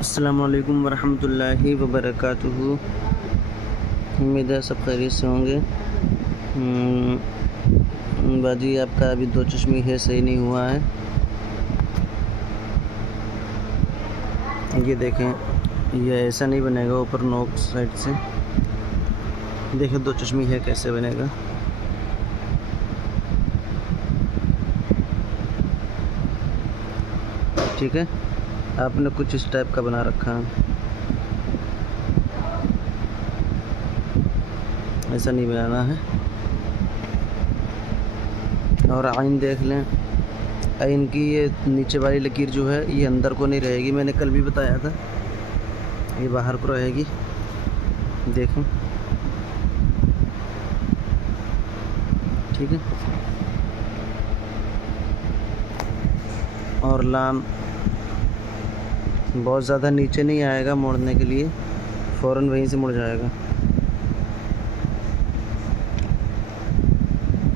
अस्सलामु अलैकुम वरहमतुल्लाहि वबरकातुहू। उम्मीद है सब खैरियत से होंगे। बाजी आपका अभी दो चश्मी है सही नहीं हुआ है। ये देखें, ये ऐसा नहीं बनेगा ऊपर नोक साइड से। देखिए दो चश्मी है कैसे बनेगा। ठीक है, आपने कुछ इस टाइप का बना रखा है, ऐसा नहीं बनाना है। और आइन देख लें, आइन की ये नीचे वाली लकीर जो है ये अंदर को नहीं रहेगी, मैंने कल भी बताया था, ये बाहर को रहेगी। देखें, ठीक है। और लाम बहुत ज़्यादा नीचे नहीं आएगा मोड़ने के लिए, फ़ौरन वहीं से मुड़ जाएगा।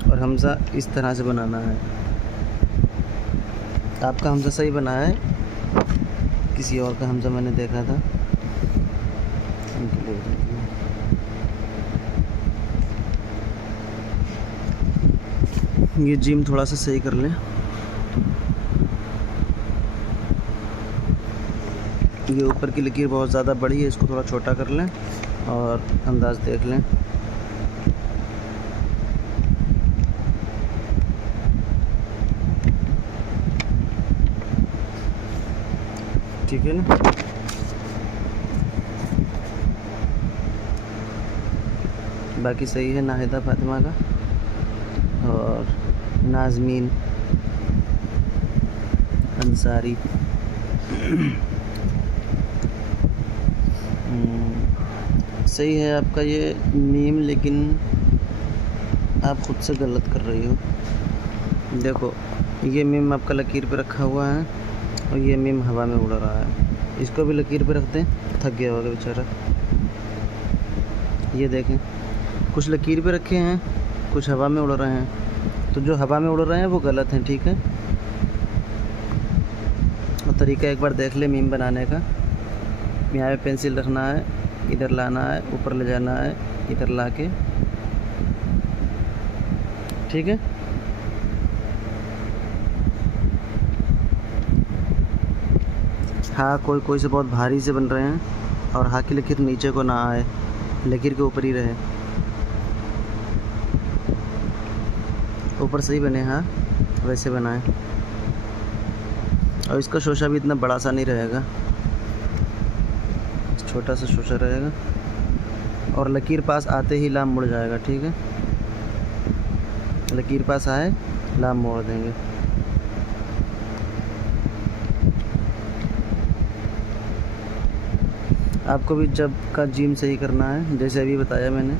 और हमज़ा इस तरह से बनाना है। आपका हमज़ा सही बना है, किसी और का हमज़ा मैंने देखा था। ये जिम थोड़ा सा सही कर लें। ये ऊपर की लकीर बहुत ज़्यादा बड़ी है, इसको थोड़ा छोटा कर लें और अंदाज़ देख लें। ठीक है ना। बाकी सही है नाहिदा फातिमा का और नाज़मीन अंसारी। सही है आपका ये मीम, लेकिन आप ख़ुद से गलत कर रही हो। देखो, ये मीम आपका लकीर पे रखा हुआ है और ये मीम हवा में उड़ रहा है। इसको भी लकीर पे रख दें, थक गया होगा बेचारा। ये देखें, कुछ लकीर पे रखे हैं, कुछ हवा में उड़ रहे हैं। तो जो हवा में उड़ रहे हैं वो गलत हैं, ठीक है। और तरीका एक बार देख ले मीम बनाने का। यहाँ पे पेंसिल रखना है, इधर लाना है, ऊपर ले जाना है, इधर ला के, ठीक है। हाँ, कोई कोई से बहुत भारी से बन रहे हैं और हाँ की लकीर नीचे को ना आए, लकीर के ऊपर ही रहे। ऊपर सही बने, हाँ वैसे बनाएं। और इसका शोशा भी इतना बड़ा सा नहीं रहेगा, छोटा सा शोशा रहेगा। और लकीर पास आते ही लाम मुड़ जाएगा, ठीक है। लकीर पास आए, लाम मोड़ देंगे। आपको भी जब का जिम सही करना है, जैसे अभी बताया मैंने।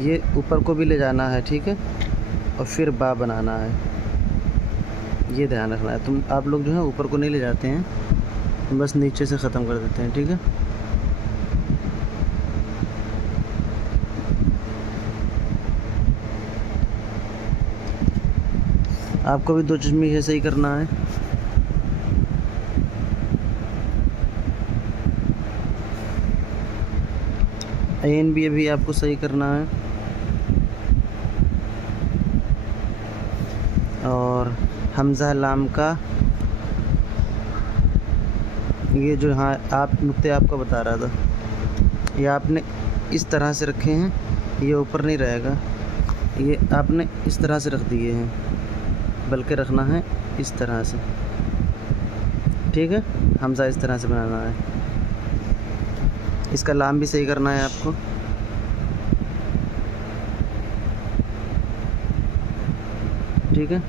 ये ऊपर को भी ले जाना है, ठीक है, और फिर बा बनाना है, ये ध्यान रखना है। आप लोग जो है ऊपर को नहीं ले जाते हैं, बस नीचे से ख़त्म कर देते हैं, ठीक है। आपको भी दो चश्मी है सही करना है। ऐन भी अभी आपको सही करना है। और हमज़ा लाम का ये जो, हाँ आप नुक्ते आपको बता रहा था, ये आपने इस तरह से रखे हैं, ये ऊपर नहीं रहेगा, ये आपने इस तरह से रख दिए हैं, बल्कि रखना है इस तरह से, ठीक है। हमज़ा इस तरह से बनाना है। इसका लाम भी सही करना है आपको। ठीक है,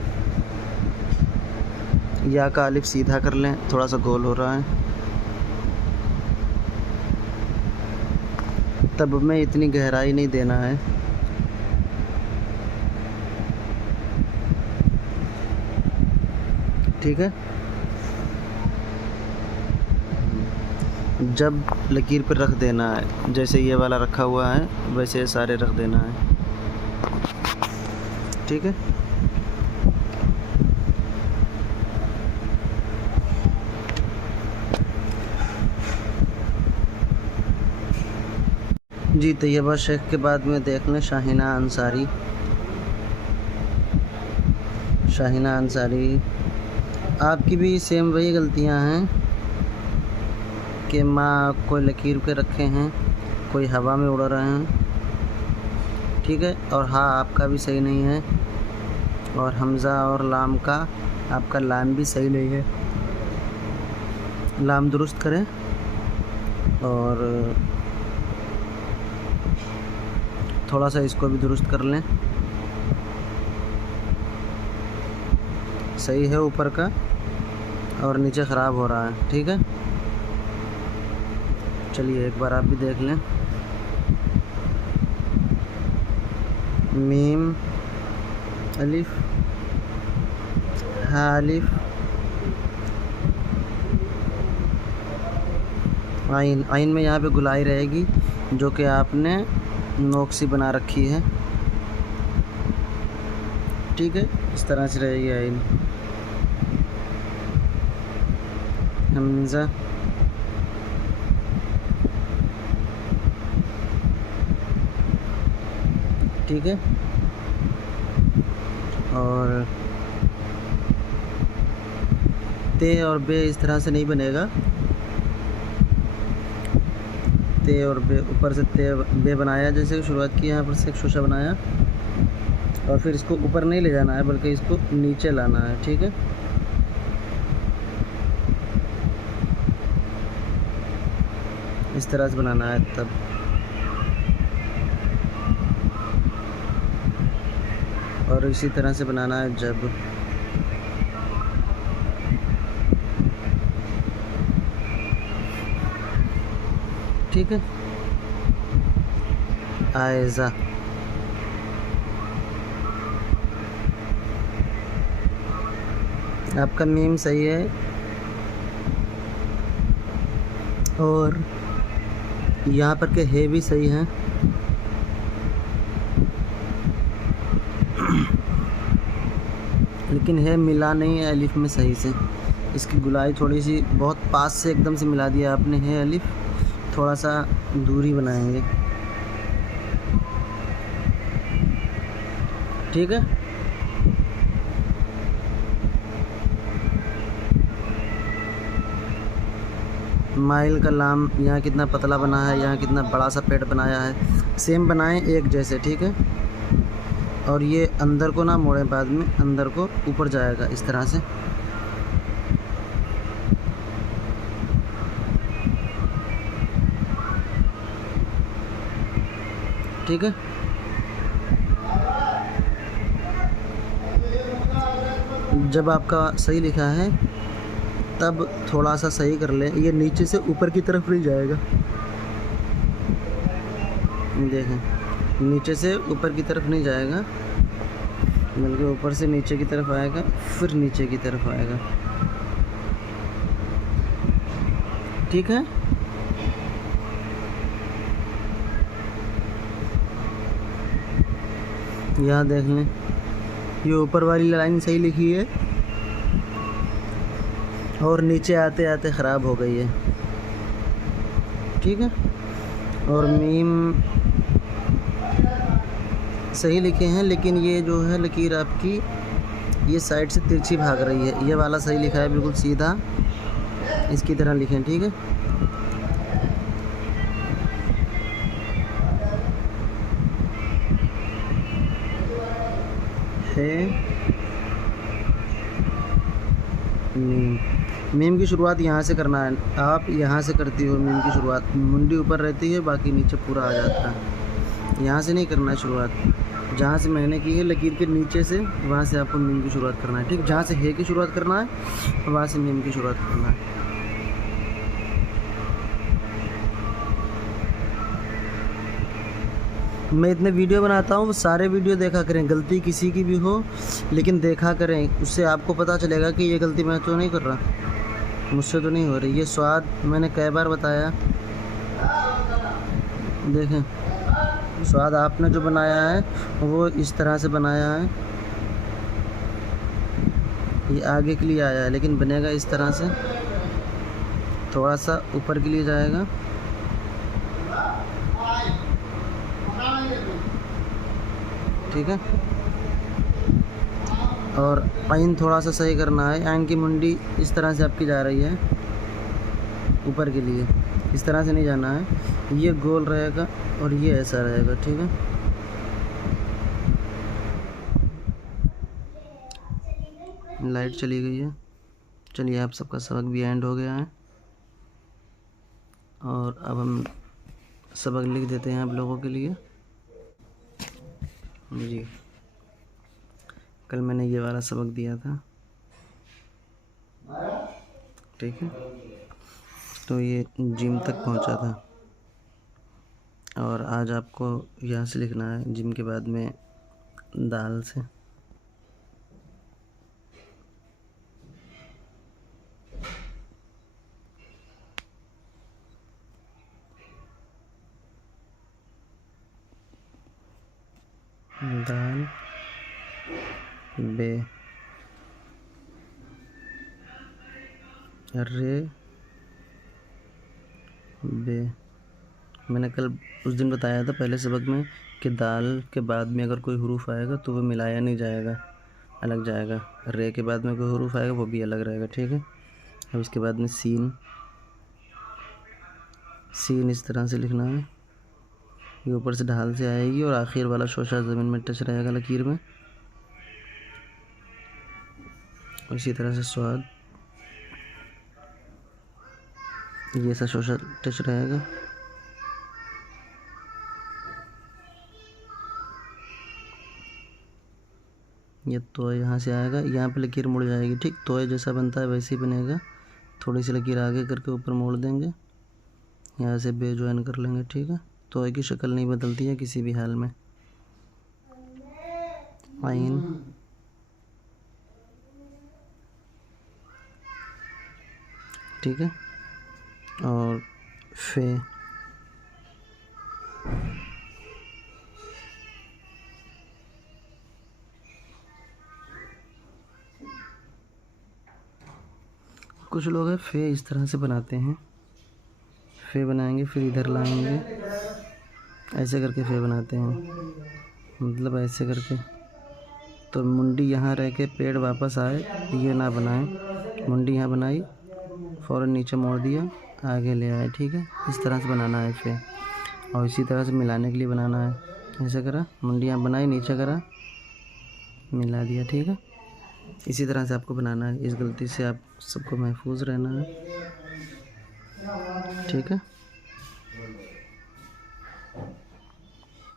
या का अलिफ सीधा कर लें, थोड़ा सा गोल हो रहा है। तब में इतनी गहराई नहीं देना है, ठीक है। जब लकीर पर रख देना है, जैसे ये वाला रखा हुआ है वैसे सारे रख देना है, ठीक है। जी तैयबा शेख के बाद में देख लें शाहिना अंसारी। शाहिना अंसारी, आपकी भी सेम वही गलतियां हैं कि माँ कोई लकीर के रखे हैं, कोई हवा में उड़ रहे हैं, ठीक है। और हाँ आपका भी सही नहीं है, और हमज़ा और लाम का आपका लाम भी सही नहीं है। लाम दुरुस्त करें और थोड़ा सा इसको भी दुरुस्त कर लें। सही है ऊपर का, और नीचे ख़राब हो रहा है, ठीक है। चलिए एक बार आप भी देख लें। मीम अलिफ हा अलिफ आइन। आइन में यहाँ पे गुलाई रहेगी जो कि आपने नोक सी बना रखी है, ठीक है। इस तरह से रहेगी आइन। हमज़ा, ठीक है। और ते और बे इस तरह से नहीं बनेगा। ते और बे, ऊपर से ते बे बनाया, जैसे शुरुआत की यहाँ पर से एक शोशा बनाया, और फिर इसको ऊपर नहीं ले जाना है बल्कि इसको नीचे लाना है, ठीक है। इस तरह से बनाना है तब। और इसी तरह से बनाना है जब। ठीक है। आयज़ा, आपका मीम सही है, और यहाँ पर के है भी सही हैं। लेकिन है मिला नहीं है अलिफ में सही से। इसकी गुलाई थोड़ी सी बहुत पास से एकदम से मिला दिया आपने है अलिफ, थोड़ा सा दूरी बनाएंगे, ठीक है। माइल का लाम यहाँ कितना पतला बना है, यहाँ कितना बड़ा सा पेट बनाया है। सेम बनाएं एक जैसे, ठीक है। और ये अंदर को ना मोड़ें, बाद में अंदर को ऊपर जाएगा इस तरह से। ठीक है। जब आपका सही लिखा है तब थोड़ा सा सही कर लें, ये नीचे से ऊपर की तरफ नहीं जाएगा। देखें, नीचे से ऊपर की तरफ नहीं जाएगा बल्कि ऊपर से नीचे की तरफ आएगा, फिर नीचे की तरफ आएगा, ठीक है। यहाँ देख लें, ये ऊपर वाली लाइन सही लिखी है और नीचे आते आते ख़राब हो गई है, ठीक है। और मीम सही लिखे हैं, लेकिन ये जो है लकीर आपकी ये साइड से तिरछी भाग रही है। ये वाला सही लिखा है, बिल्कुल सीधा इसकी तरह लिखें, ठीक है। मीम की शुरुआत यहाँ से करना है। आप यहाँ से करती हो मीम की शुरुआत, मुंडी ऊपर रहती है, बाकी नीचे पूरा आ जाता है। यहाँ से नहीं करना है शुरुआत, जहाँ से मैंने की है लकीर के नीचे से, वहाँ से आपको मीम की शुरुआत करना है, ठीक। जहाँ से है की शुरुआत करना है वहाँ से मीम की शुरुआत करना है। मैं इतने वीडियो बनाता हूँ, सारे वीडियो देखा करें, गलती किसी की भी हो लेकिन देखा करें, उससे आपको पता चलेगा कि ये गलती मैं तो नहीं कर रहा, मुझसे तो नहीं हो रही। ये स्वाद मैंने कई बार बताया, देखें स्वाद आपने जो बनाया है वो इस तरह से बनाया है, ये आगे के लिए आया है लेकिन बनेगा इस तरह से, थोड़ा सा ऊपर के लिए जाएगा, ठीक है। और आइन थोड़ा सा सही करना है। आइन की मुंडी इस तरह से आपकी जा रही है ऊपर के लिए, इस तरह से नहीं जाना है। ये गोल रहेगा और ये ऐसा रहेगा, ठीक है। लाइट चली गई है। चलिए, आप सबका सबक भी एंड हो गया है और अब हम सबक लिख देते हैं आप लोगों के लिए। जी, कल मैंने ये वाला सबक दिया था, ठीक है। तो ये जिम तक पहुंचा था और आज आपको यहाँ से लिखना है जिम के बाद में दाल से। दाल बे रे बे। मैंने कल उस दिन बताया था पहले सबक में कि दाल के बाद में अगर कोई हुरूफ आएगा तो वो मिलाया नहीं जाएगा, अलग जाएगा। रे के बाद में कोई हुरूफ आएगा वो भी अलग रहेगा, ठीक है। अब इसके बाद में सीन, सीन इस तरह से लिखना है। ये ऊपर से ढाल से आएगी और आखिर वाला शोशा ज़मीन में टच रहेगा लकीर में। इसी तरह से स्वाद, ये ऐसा शोशा टच रहेगा। ये तो यहाँ से आएगा, यहाँ पे लकीर मुड़ जाएगी, ठीक। तो जैसा बनता है वैसे ही बनेगा। थोड़ी सी लकीर आगे करके ऊपर मोड़ देंगे, यहाँ से बे ज्वाइन कर लेंगे, ठीक है। तो की शक्ल नहीं बदलती है किसी भी हाल में। आइन, ठीक है। और फे, कुछ लोग हैं फे इस तरह से बनाते हैं। फे बनाएंगे फिर इधर लाएंगे, ऐसे करके फे बनाते हैं, मतलब ऐसे करके। तो मुंडी यहाँ रह के पेड़ वापस आए, ये ना बनाए। मुंडी यहाँ बनाई, फ़ौरन नीचे मोड़ दिया, आगे ले आए, ठीक है। इस तरह से बनाना है फे। और इसी तरह से मिलाने के लिए बनाना है। ऐसे करा, मुंडी यहाँ बनाई, नीचे करा, मिला दिया, ठीक है। इसी तरह से आपको बनाना है। इस गलती से आप सबको महफूज रहना है, ठीक है।